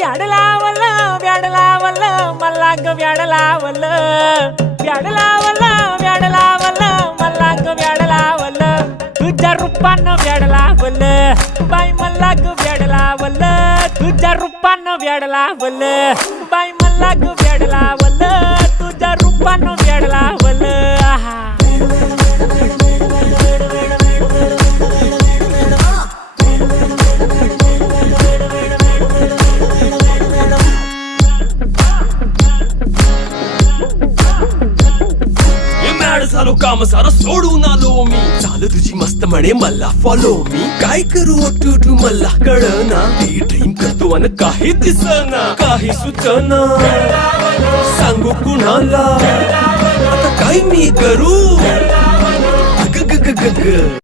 व्याड लावलं व्याड लावलं मला ग व्याड लावलं व्याड लावलं व्याड लावलं मला ग व्याड लावलं तुझ्या रूपानं व्याड लावलं बाई मला ग व्याड लावलं तुझ्या रूपानं व्याड लावलं बाई मला ग व्याड लावलं तुझ्या रूपानं व्याड लावलं आहा झालो काम सारं सोडून आलो मी चाल तुझी मस्त म्हणे मला फॉलो मी काय करू टू मला कळना ती ड्रीम करतो आणि काही दिसना काही सुचना सांगू कुणाला आता काय मी करू ग ग ग ग ग